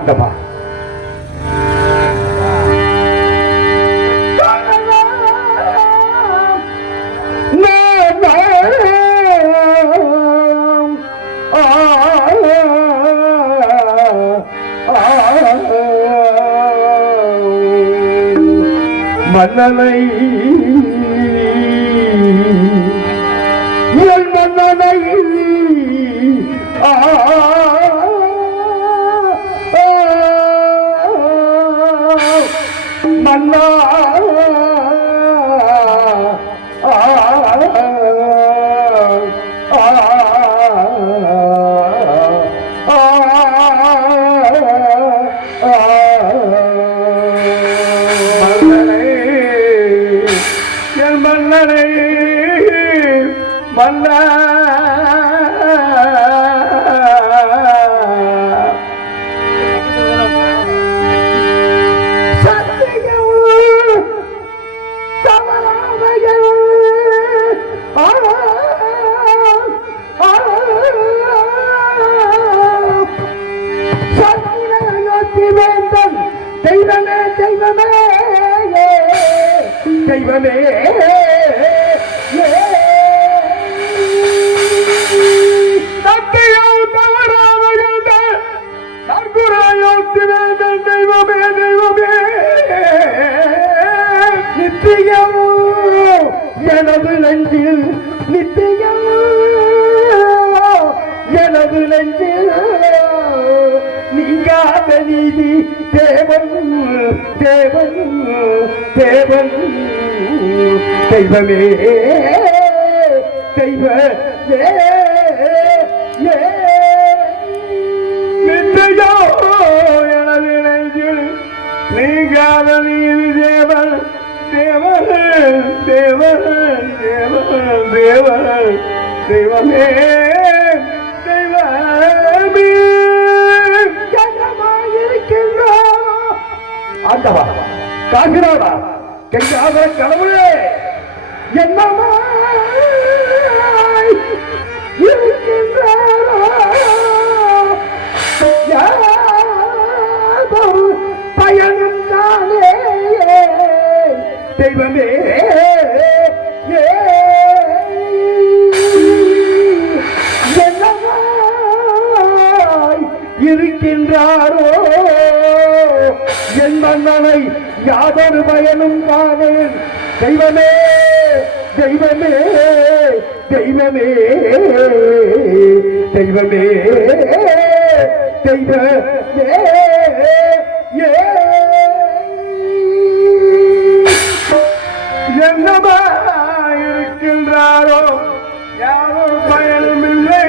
ஆண்டவா மன்னனை மன்னனை மன்னா தெய்வமே தெய்வமே தெய்வமே தெய்வமே தெய்வமே நித்தியம் எனது நெஞ்சில் நித்தியம் எனது நெஞ்சில் நீங்காத நீதி தேவன் தேவன் தேவன் தெய்வமே தெய்வமே நிச்சயோ எனது நெஞ்சில் நீங்காத நீதி தேவன் தேவன் தேவன் தேவன் தேவன் தெய்வமே ஆண்டவா காசிராடா கெஞ்சாத கடவுளே என்னமா பயணம் தானே தெய்வமே என்னமா இருக்கின்றாரோ என் மன்னனை யாதொரு பயனும் காணேன் தெய்வமே தெய்வமே தெய்வமே தெய்வமே தெய்வமே என்னமா இருக்கின்றாரோ யாரொரு பயனும் இல்லை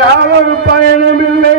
யாரொரு பயனும் இல்லை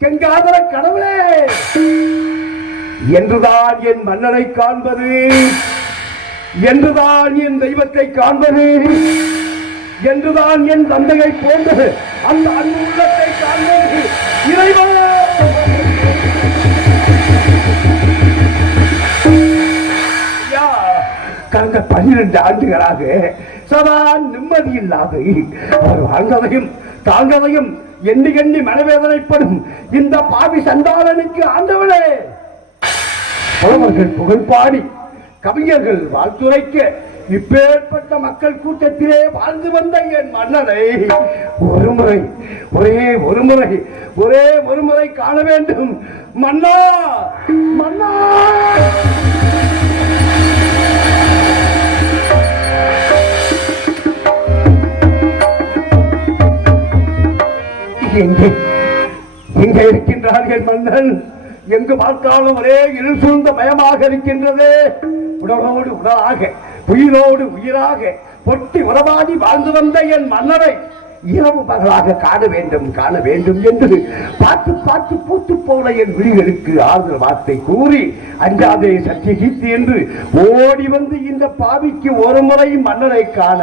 கெங்காதர கடவுளே என்றுதான் என் மன்னனை காண்பது, என்றுதான் என் தெய்வத்தை காண்பது, என்றுதான் என் தந்தையை போன்றது அந்த அன்பு உள்ளத்தை காண்பது. இறைவா, 12 ஆண்டுகளாக சதா நிம்மதி இல்லாது அவர் வாழ்ந்ததையும் தாழ்ந்ததையும் எண்ணி எண்ணி மனவேதனைப்படும் இந்த பாவி சண்டாளனுக்கு ஆண்டவனே புலவர்கள் புகழ்பாடி கவிஞர்கள் வாழ்த்துரைக்க இப்பேற்பட்ட மக்கள் கூட்டத்திலே வாழ்ந்து வந்த என் மன்னனை ஒரே ஒரு முறை காண வேண்டும். மன்னா மன்னா, எங்கே இருக்கின்றார்கள் மன்னன்? எங்கு பார்த்தாலும் ஒரே இருள் சூழ்ந்த பயமாக இருக்கின்றது. உடலோடு உடலாக உயிரோடு உயிராக பொட்டி உறவாடி வாழ்ந்து வந்த என் மன்னரை இரவு பகலாக காண வேண்டும் என்று பார்த்து பார்த்து பூத்து போன என் விழிகளுக்கு ஆறுதல் வார்த்தை கூறி அஞ்சாதே சத்தியகீத்து என்று ஓடி வந்து இந்த பாவிக்கு ஒரு முறை மன்னரை காண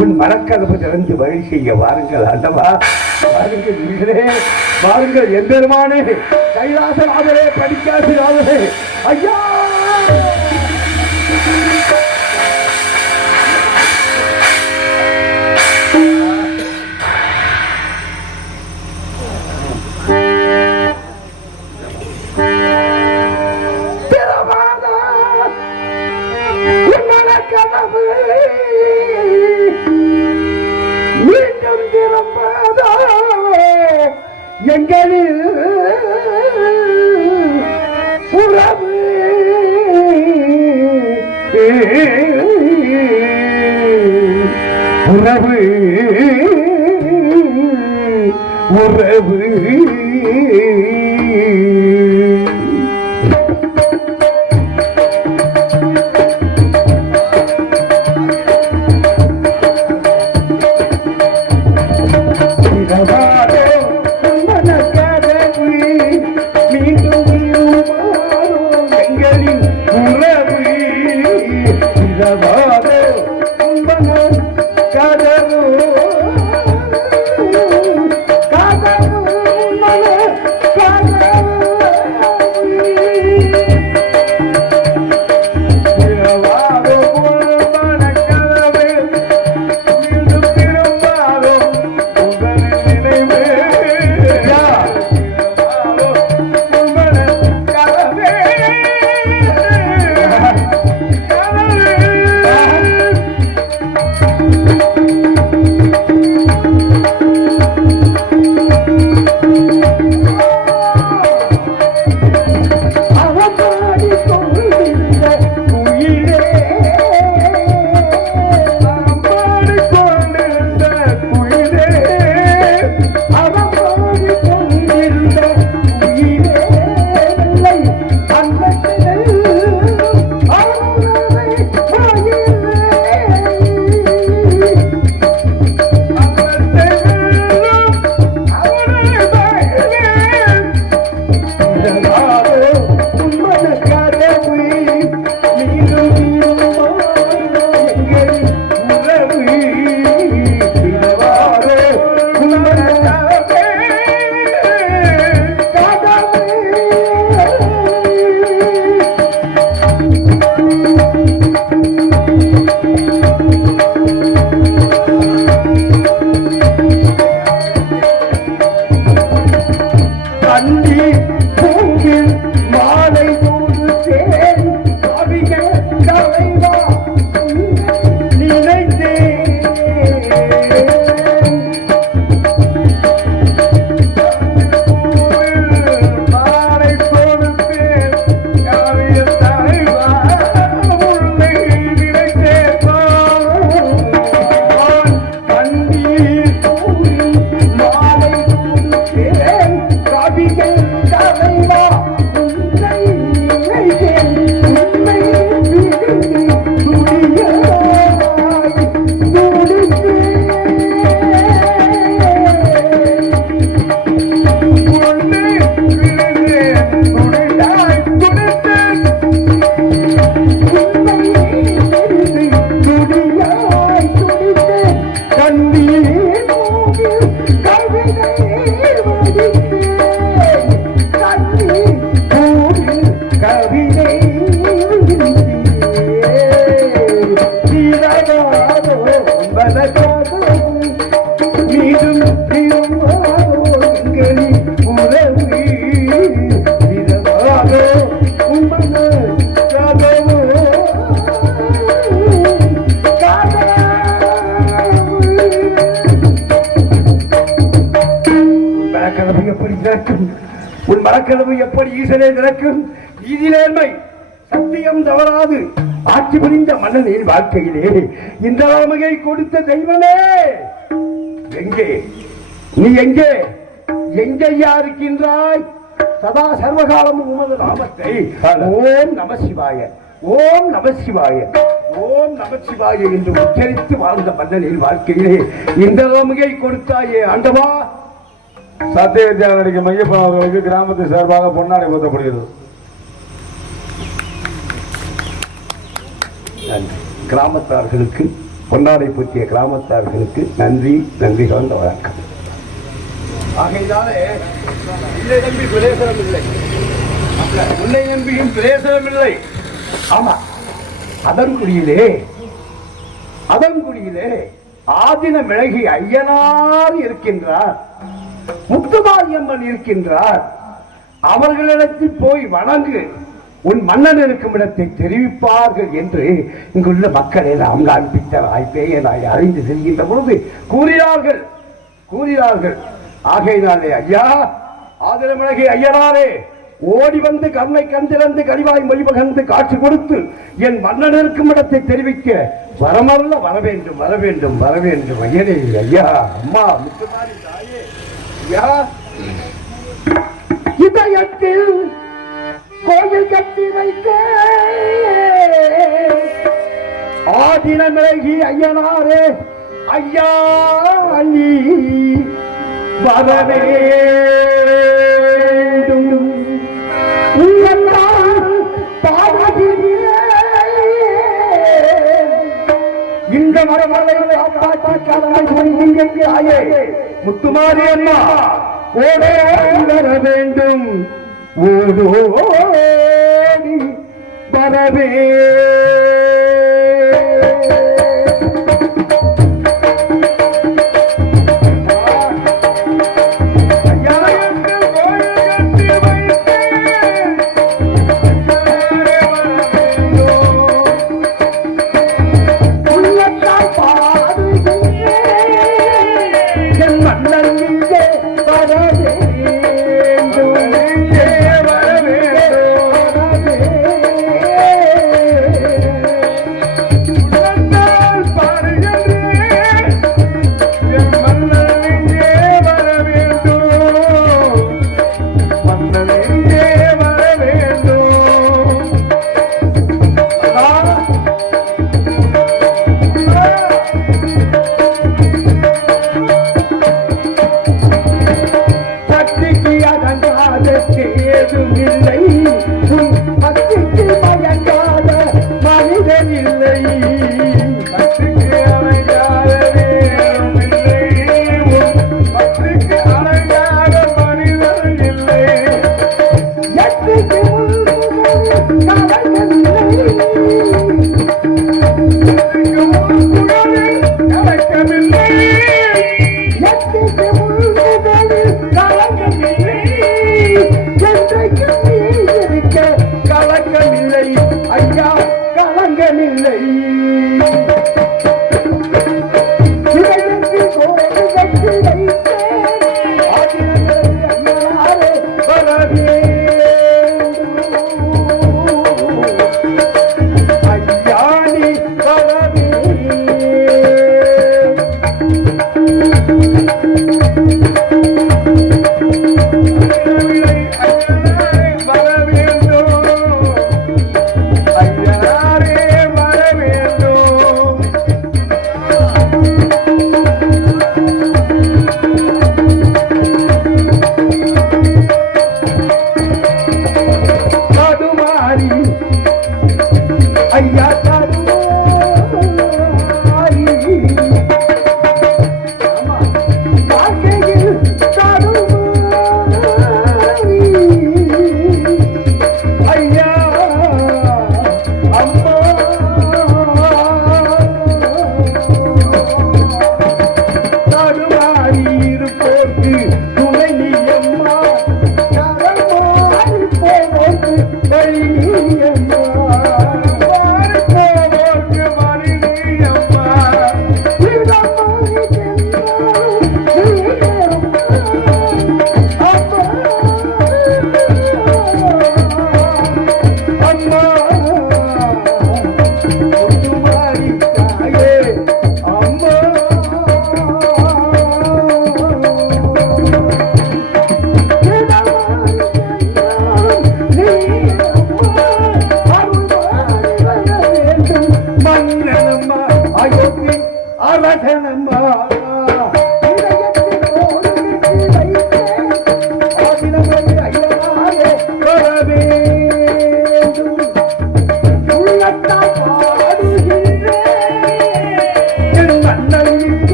உன் மனக்கதவு திறந்து வழி செய்ய வாருங்கள் ஆண்டவா, வாருங்கள் நீங்களே, வாருங்கள் எம்பெருமானே, கைலாசநாதரே, படிக்காசிநாதரே, ஐயா மீண்டும் திரும்பாதோ எங்களில் உறவு உறவு உறவு எப்படி திறக்கும்? உன் மரக்கதவு எப்படி ஈசனே திறக்கும்? நீதி நேர்மை சத்தியம் தவறாது ஆட்சி புரிந்த மன்னனின் வாழ்க்கையிலே இந்த வளமையை கொடுத்த தெய்வமே எங்கே? நீ எங்கே? எங்கேயா இருக்கின்றாய்? சதா சர்வகாலமும் உமது நாமத்தை ஓம் நம சிவாய, ஓம் நம சிவாய, ஓம் நம சிவாய என்று உச்சரித்து வாழ்ந்த மன்னனின் வாழ்க்கையிலே இந்த வளமையை கொடுத்தாயே ஆண்டவா. சத்தியவித்யா நடிகை மையப்பா அவர்களுக்கு கிராமத்து சார்பாக பொன்னாடை போற்றப்படுகிறது. கிராமத்தார்களுக்கு பொன்னாடை பூச்சிய கிராமத்தார்களுக்கு நன்றி, நன்றி கலந்த வணக்கம். ஆகையினாலே உன்னை நம்பி பிரேசனம் இல்லை, உன்னை நம்பியும் பிரேசனம் இல்லை. ஆமா, அதன்குடியிலே ஆதின மிளகி ஐயனார் இருக்கின்றார், முத்துமாரியம்மன் இருக்கின்றார். அவர்களிடத்தில் போய் வணங்கு, உன் மன்னன் இருக்கும் இடத்தை தெரிவிப்பார்கள் என்று இங்குள்ள மக்களை நாம் காண்பித்த பேயனாய் அறிந்து செல்கின்ற பொழுது கூறினார்கள். ஆகையினாலே ஐயா, ஆதிரமிளகி ஐயனாரே, ஓடி வந்து கண்ணை கண்டிருந்து கனிவாய் மொழிபகர்ந்து காட்சி கொடுத்து என் மன்னன் இருக்கும் இடத்தை தெரிவிக்க வரமல்ல வர வேண்டும், வர வேண்டும், வர வேண்டும். ஐயனே, ஐயா, அம்மா முத்துமாரி தாயே, ஐயா, இதயத்தில் கோயில் கட்டி வைக்க ஆதின மிளகி ஐயனாரே, ஐயா நீ வரவே இந்த மரமலை முத்துமாரி அம்மா ஓடே வர வேண்டும், ஓடோடி வரவே.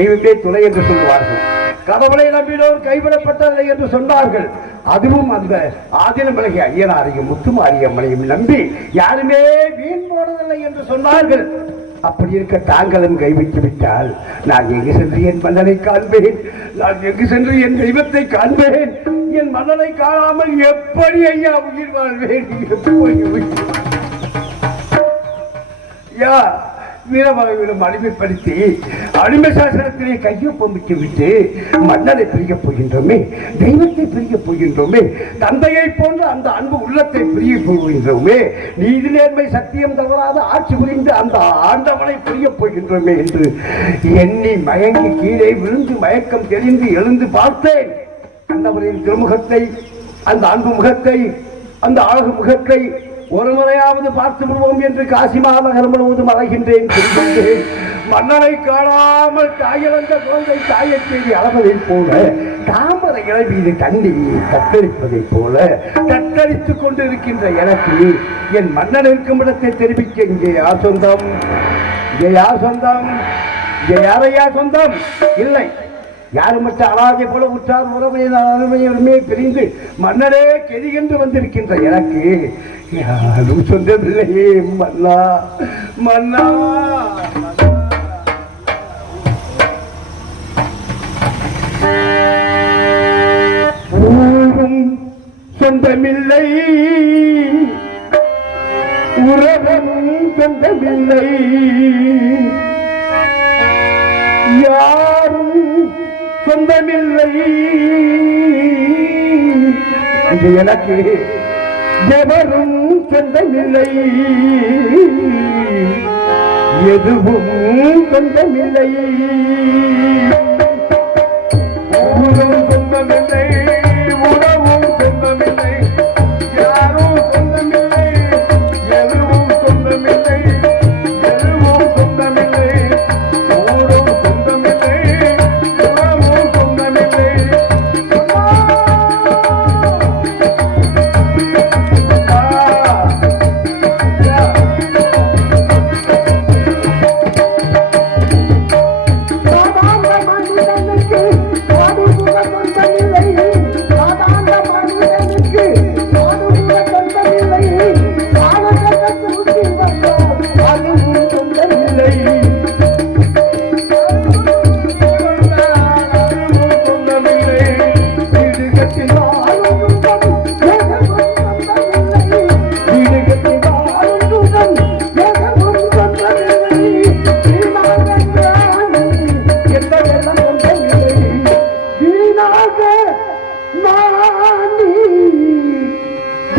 தெய்வமே துணை என்று சொல்லுவார்கள். கடவுளை நம்பினோர் கைவிடப்பட்டதில்லை என்று சொன்னார்கள். அதுவும் அந்த ஆதினம் விலகிய ஐயனாரையும் முத்துமாரியம்மனையும் நம்பி யாருமே வீண் போனதில்லை என்று சொன்னார்கள். அப்படி இருக்க தாங்களும் கைவிட்டு விட்டால் நான் எங்கு சென்று என் மன்னனை காண்பேன்? நான் எங்கு சென்று என் தெய்வத்தை காண்பேன்? என் மன்னனை காணாமல் எப்படி ஐயா உயிர் வாழ்வேன்? ஐயா வீரபாகுவிடம் அடிமைப்படுத்தி அடிமை சாசனத்திலே கையொப்பமிட்டு விட்டு மன்னரை பிரியப் போகின்றோமே, தெய்வத்தை பிரியப் போகின்றோமே, தந்தையை போன்ற அந்த அன்பு உள்ளத்தை பிரிய போகின்றோமே, நீதி நேர்மை சத்தியம் தவறாத ஆட்சி புரிந்து அந்த ஆண்டவனை பிரியப் போகின்றோமே என்று எண்ணி மயங்கி கீழே விழுந்து மயக்கம் தெரிந்து எழுந்து பார்த்தேன். அந்தவரின் திருமுகத்தை, அந்த அன்பு முகத்தை, அந்த அழகு முகத்தை ஒரு முறையாவது பார்த்து விடுவோம் என்று காசிமா நகரம் முழுவதும் அலைகின்றேன். மன்னரை காணாமல் தாயிழந்த குழந்தை தாயை தேடி அளவதைப் போல தாமரை இலை மீது தண்ணி தத்தளிப்பதைப் போல தத்தளித்துக் கொண்டு இருக்கின்ற எனக்கு என் மன்னன் இருக்கும் இடத்தை தெரிவிக்க இங்கே யார் சொந்தம்? இங்கே யார் சொந்தம்? இங்கே யாரையா சொந்தம்? இல்லை, யாரும் மற்ற அனாதை போல உற்றார் உறமையுமே பிரிந்து மன்னரே கெதிகென்று வந்திருக்கின்ற எனக்கு யாரும் சொந்தமில்லையே மன்னா, மன்னா. ஊரும் சொந்தமில்லை, உறவும் சொந்தமில்லை, யாரும் சொந்தமில்லை இது எனக்கு, எவரும் சொந்தமில்லை, எதுவும் சொந்தமில்லை. ஊரும் சொந்தமில்லை, உறவும் சொந்தமில்லை, யாரும் சொந்தமில்லை, எதுவும் சொந்தமில்லை, எதுவும் சொந்தமில்லை. ஊரும் சொந்தமில்லை, உறவும் சொந்தமில்லை.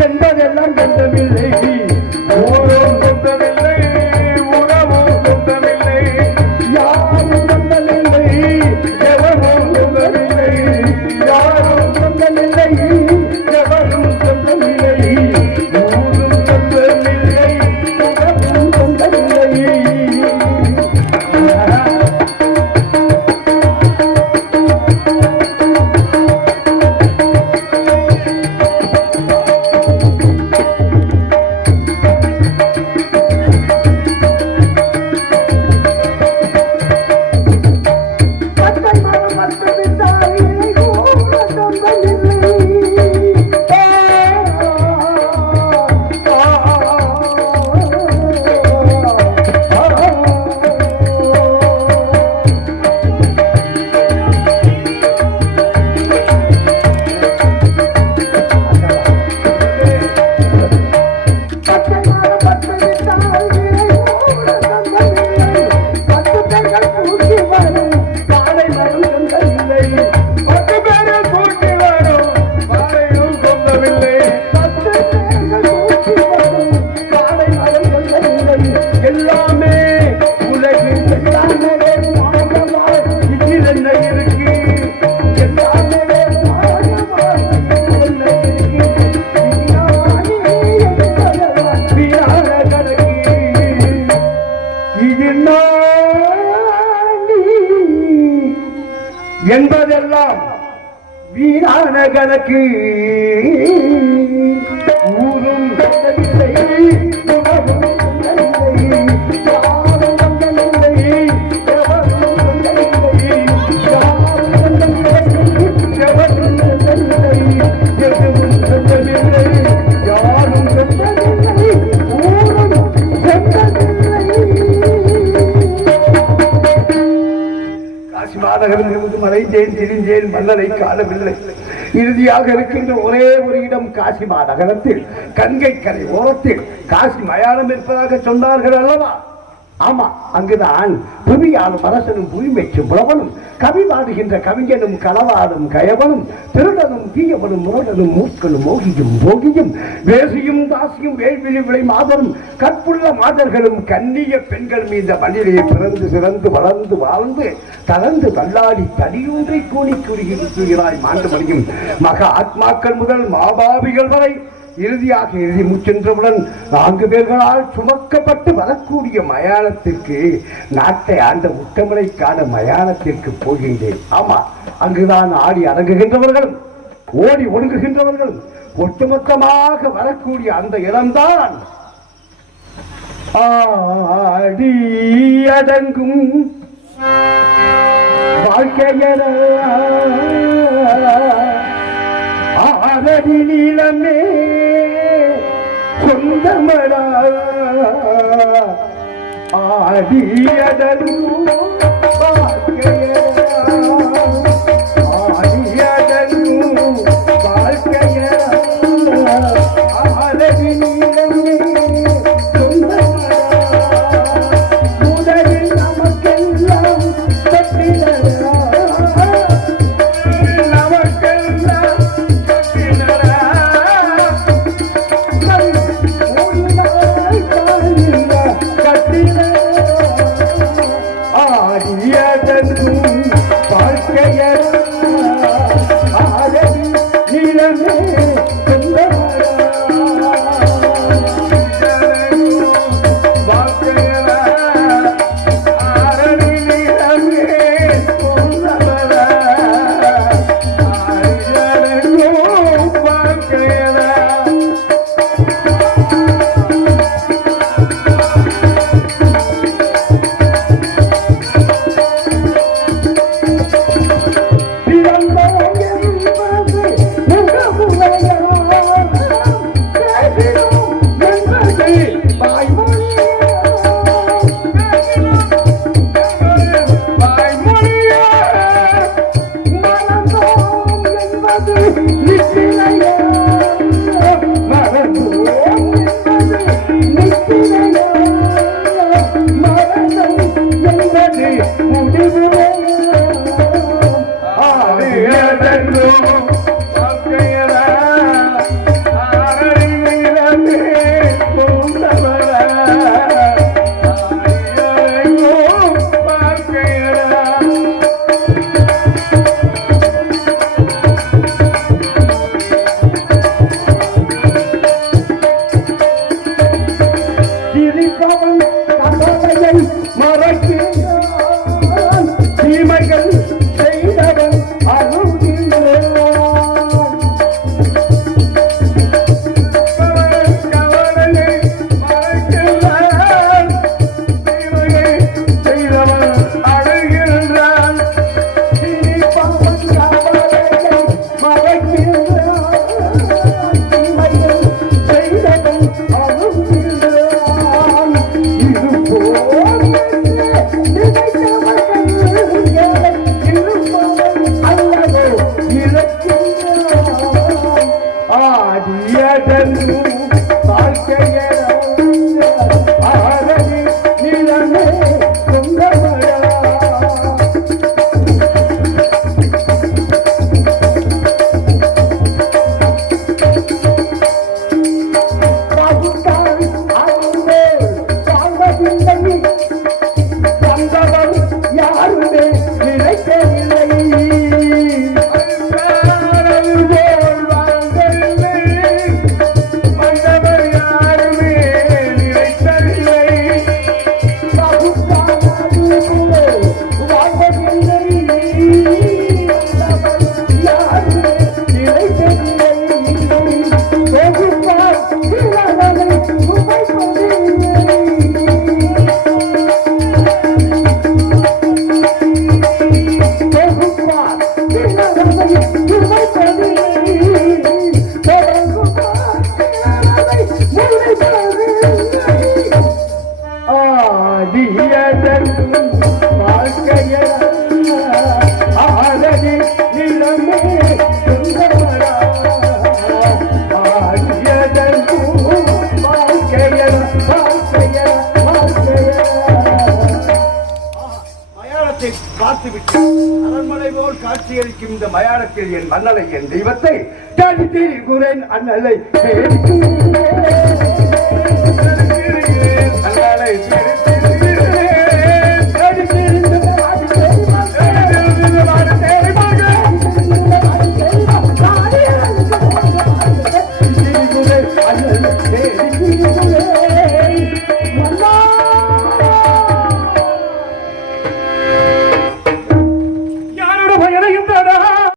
என்பதெல்லாம் சொந்தமில்லை, ஊரும் சொந்தமில்லை, உறவும் சொந்தமில்லை, யாரும் சொந்தமில்லை, எவரும் சொந்தமில்லை, யாரும் சொந்தமில்லை, எவரும் சொந்தமில்லை, ஊரும் சொந்தமில்லை, உறவும் சொந்தமில்லை. என்பதெல்லாம் வீணான கணக்கு. ஊரும் சொந்தமில்லை, உறவும் சொந்தமில்லை, யாரும் சொந்தமில்லை, எவரும் சொந்தமில்லை, திரிந்தேன் மன்னரை காணவில்லை. இறுதியாக இருக்கின்ற ஒரே ஒரு இடம் காசி மாநகரத்தில் கங்கை கரை ஓரத்தில் காசி மயானம் இருப்பதாக சொன்னார்கள் அல்லவா? ஆமா, அங்குதான் புவியாளும் அரசனும் புவிமெச்சும் புலவனும் கவி பாடுகின்ற கவிஞனும் களவாடும் கயவனும் திருடனும் தீயவனும் முரடனும் மூர்க்கனும் மோகியும் போகியும் வேசியும் தாசியும் வேள்விழி விளை மாதரும் கற்புள்ள மாதர்களும் கண்ணிய பெண்கள் மீத மண்ணிலே பிறந்து சிறந்து வளர்ந்து வாழ்ந்து தளர்ந்து தள்ளாடி தடியூன்றை கூணி குறுகிறாய் மாண்டு மணியும் மகா ஆத்மாக்கள் முதல் மாபாவிகள் வரை இறுதியாக இறுதி மூச்சென்றவுடன் 4 பேர்களால் சுமக்கப்பட்டு வரக்கூடிய மயானத்திற்கு நாட்டை ஆண்ட உத்தமனை காண மயானத்திற்கு போகின்றேன். ஆமா, அங்குதான் ஆடி அடங்குகின்றவர்களும் ஓடி ஒடுங்குகின்றவர்களும் ஒட்டுமொத்தமாக வரக்கூடிய அந்த இடம்தான் ஆடி அடங்கும் வாழ்க்கையர ஆரடி நீளமே சொந்தமடா ஆடியதரும் ஆடியதரும் வாழ்க்கைய ஆரடி நீளமே சொந்தமடா முதலில் நமக்கெல்லாம் தட்டினரா காட்சியளிக்கும் இந்த மயானத்தில் என் மன்னனை என் தெய்வத்தை காட்சியளிக்கிறேன் அண்ணலை Thank you.